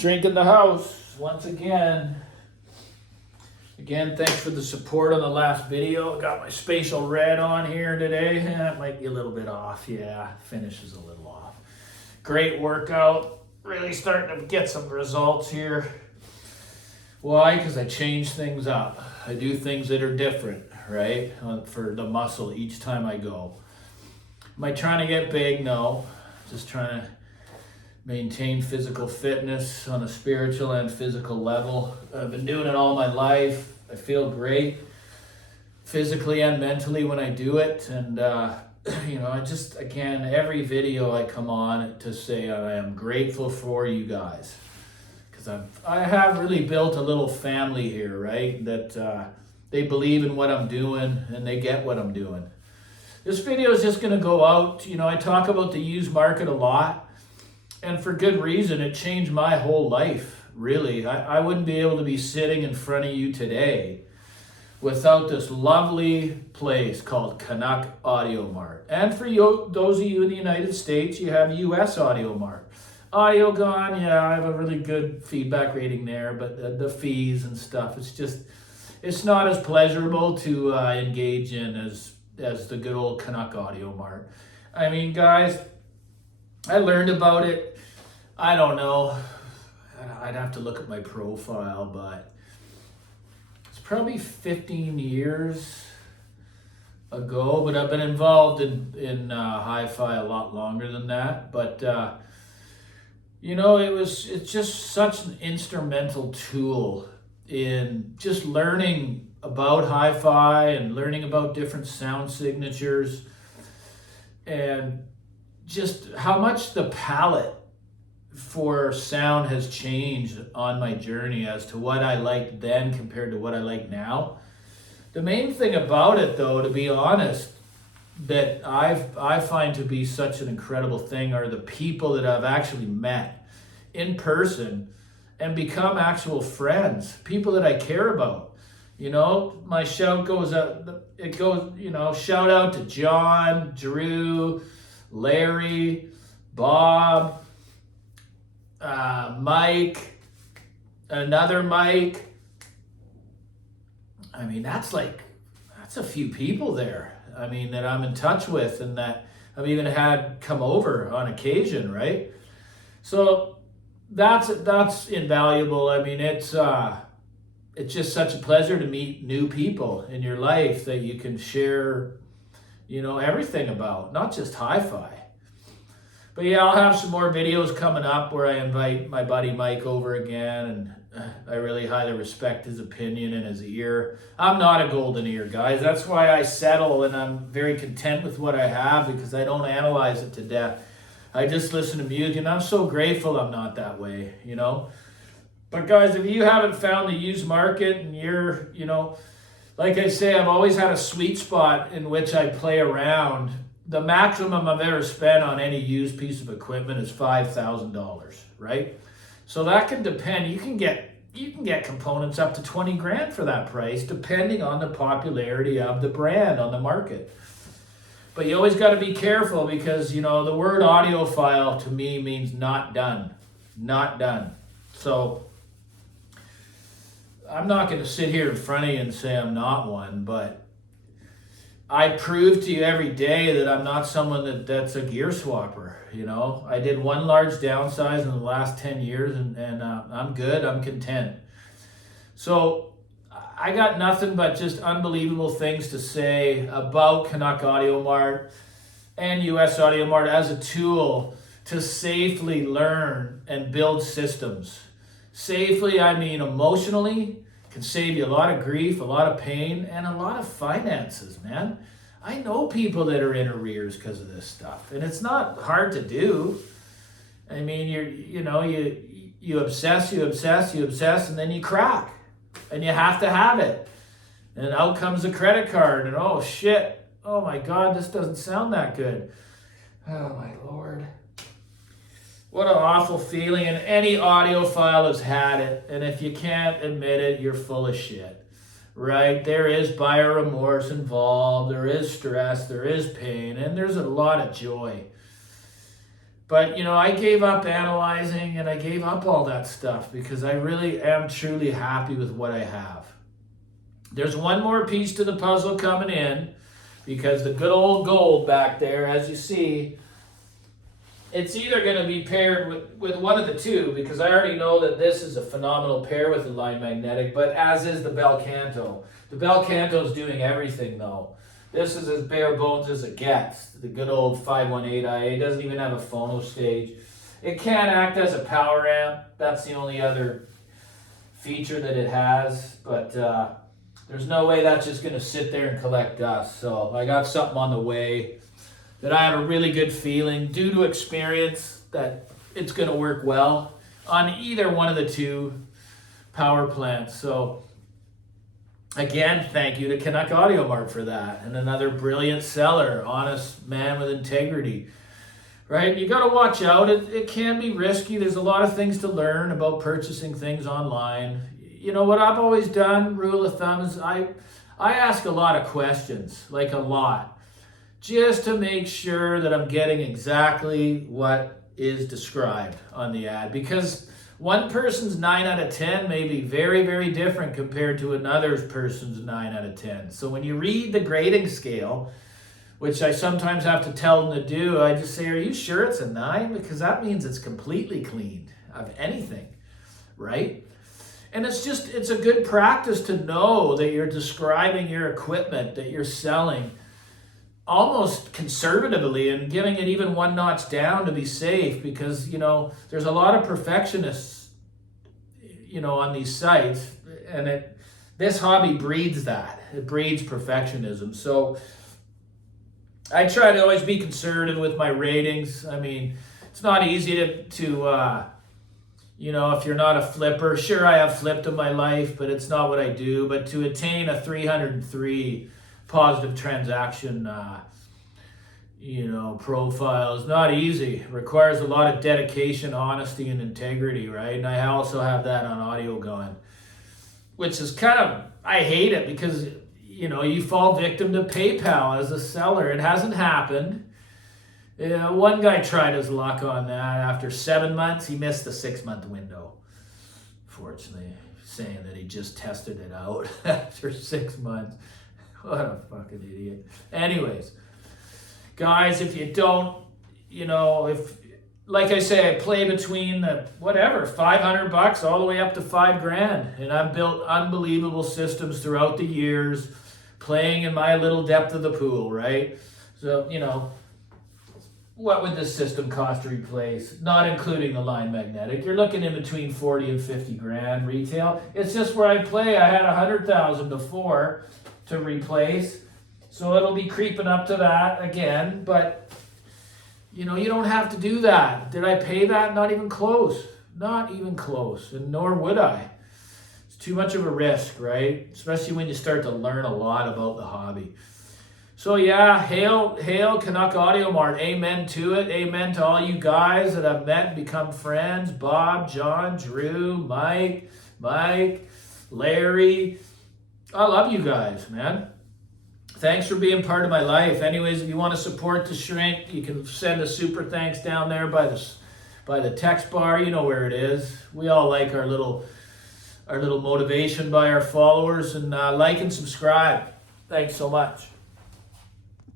Drink in the house once again. Again, thanks for the support on the last video. I got my spatial red on here today. It might be a little bit off. Yeah, finish is a little off. Great workout. Really starting to get some results here. Why? Because I change things up. I do things that are different, right? For the muscle each time I go. Am I trying to get big? No. Just trying to maintain physical fitness on a spiritual and physical level. I've been doing it all my life. I feel great physically and mentally when I do it. And, I just, again, every video I come on to say I am grateful for you guys. Because I have really built a little family here, right? That they believe in what I'm doing and they get what I'm doing. This video is just going to go out. I talk about the used market a lot. And for good reason. It changed my whole life, really. I wouldn't be able to be sitting in front of you today without this lovely place called Canuck Audio Mart. And for you, those of you in the United States, you have US Audio Mart. Audio gone, yeah, I have a really good feedback rating there, but the fees and stuff, it's not as pleasurable to engage in as the good old Canuck Audio Mart. I mean, guys, I learned about it, I don't know, I'd have to look at my profile, but it's probably 15 years ago, but I've been involved in hi-fi a lot longer than that, but it's just such an instrumental tool in just learning about hi-fi and learning about different sound signatures and just how much the palette for sound has changed on my journey as to what I liked then compared to what I like now. The main thing about it, though, to be honest, that I find to be such an incredible thing are the people that I've actually met in person and become actual friends, people that I care about. My shout goes out, shout out to John, Drew, Larry, Bob, Mike, another Mike. I mean, that's a few people there. I mean, that I'm in touch with and that I've even had come over on occasion, right? So that's invaluable. I mean, it's just such a pleasure to meet new people in your life that you can share, everything about, not just hi-fi. But yeah, I'll have some more videos coming up where I invite my buddy Mike over again, and I really highly respect his opinion and his ear. I'm not a golden ear, guys. That's why I settle and I'm very content with what I have, because I don't analyze it to death. I just listen to music, and I'm so grateful I'm not that way, But guys, if you haven't found the used market and you're, like I say, I've always had a sweet spot in which I play around. The maximum I've ever spent on any used piece of equipment is $5,000, right? So that can depend. You can get components up to 20 grand for that price, depending on the popularity of the brand on the market. But you always got to be careful because, the word audiophile to me means not done, not done. So I'm not going to sit here in front of you and say I'm not one, but I prove to you every day that I'm not someone that's a gear swapper. I did one large downsize in the last 10 years and I'm good. I'm content. So I got nothing but just unbelievable things to say about Canuck Audio Mart and US Audio Mart as a tool to safely learn and build systems. Safely, I mean emotionally, can save you a lot of grief, a lot of pain, and a lot of finances, man. I know people that are in arrears because of this stuff, and it's not hard to do. I mean, you obsess, and then you crack, and you have to have it. And out comes a credit card, and oh shit, oh my God, this doesn't sound that good. Oh my Lord. What an awful feeling, and any audiophile has had it, and if you can't admit it, you're full of shit, right? There is buyer remorse involved, there is stress, there is pain, and there's a lot of joy. But, I gave up analyzing and I gave up all that stuff because I really am truly happy with what I have. There's one more piece to the puzzle coming in because the good old gold back there, as you see, it's either going to be paired with one of the two, because I already know that this is a phenomenal pair with the line magnetic, but as is the Bel Canto. The Bel Canto is doing everything though. This is as bare bones as it gets. The good old 518IA doesn't even have a phono stage. It can act as a power amp. That's the only other feature that it has, but there's no way that's just going to sit there and collect dust. So I got something on the way that I have a really good feeling, due to experience, that it's going to work well on either one of the two power plants. So again, thank you to Canuck Audio Mart for that. And another brilliant seller, honest man with integrity. Right? You got to watch out. It can be risky. There's a lot of things to learn about purchasing things online. What I've always done, rule of thumb, is I ask a lot of questions, like a lot, just to make sure that I'm getting exactly what is described on the ad. Because one person's 9 out of 10 may be very, very different compared to another person's 9 out of 10. So when you read the grading scale, which I sometimes have to tell them to do, I just say, are you sure it's a 9? Because that means it's completely cleaned of anything, right? And it's a good practice to know that you're describing your equipment that you're selling almost conservatively and giving it even one notch down to be safe, because there's a lot of perfectionists on these sites, and this hobby breeds that. It breeds perfectionism. So I try to always be conservative with my ratings. I mean, it's not easy to if you're not a flipper. Sure, I have flipped in my life, but it's not what I do. But to attain a 303 positive transaction profile is not easy. It requires a lot of dedication, honesty, and integrity, right? And I also have that on audio going, which is I hate it, because you fall victim to PayPal as a seller. It hasn't happened. One guy tried his luck on that. After 7 months, he missed the 6-month window, fortunately, saying that he just tested it out after 6 months. What a fucking idiot. Anyways, guys, if you don't, like I say, I play between the $500 all the way up to $5,000, and I've built unbelievable systems throughout the years, playing in my little depth of the pool, right? So, what would this system cost to replace? Not including the line magnetic. You're looking in between 40 and 50 grand retail. It's just where I play. I had 100,000 before to replace, so it'll be creeping up to that again. But you don't have to do that. Did I pay that? Not even close. Not even close, and nor would I. It's too much of a risk, right? Especially when you start to learn a lot about the hobby. So yeah, hail Canuck Audio Mart. Amen to it. Amen to all you guys that I've met and become friends. Bob, John, Drew, Mike, Larry. I love you guys, man. Thanks for being part of my life. Anyways, if you want to support the shrink, you can send a super thanks down there by the text bar. You know where it is. We all like our little motivation by our followers, and like and subscribe. Thanks so much.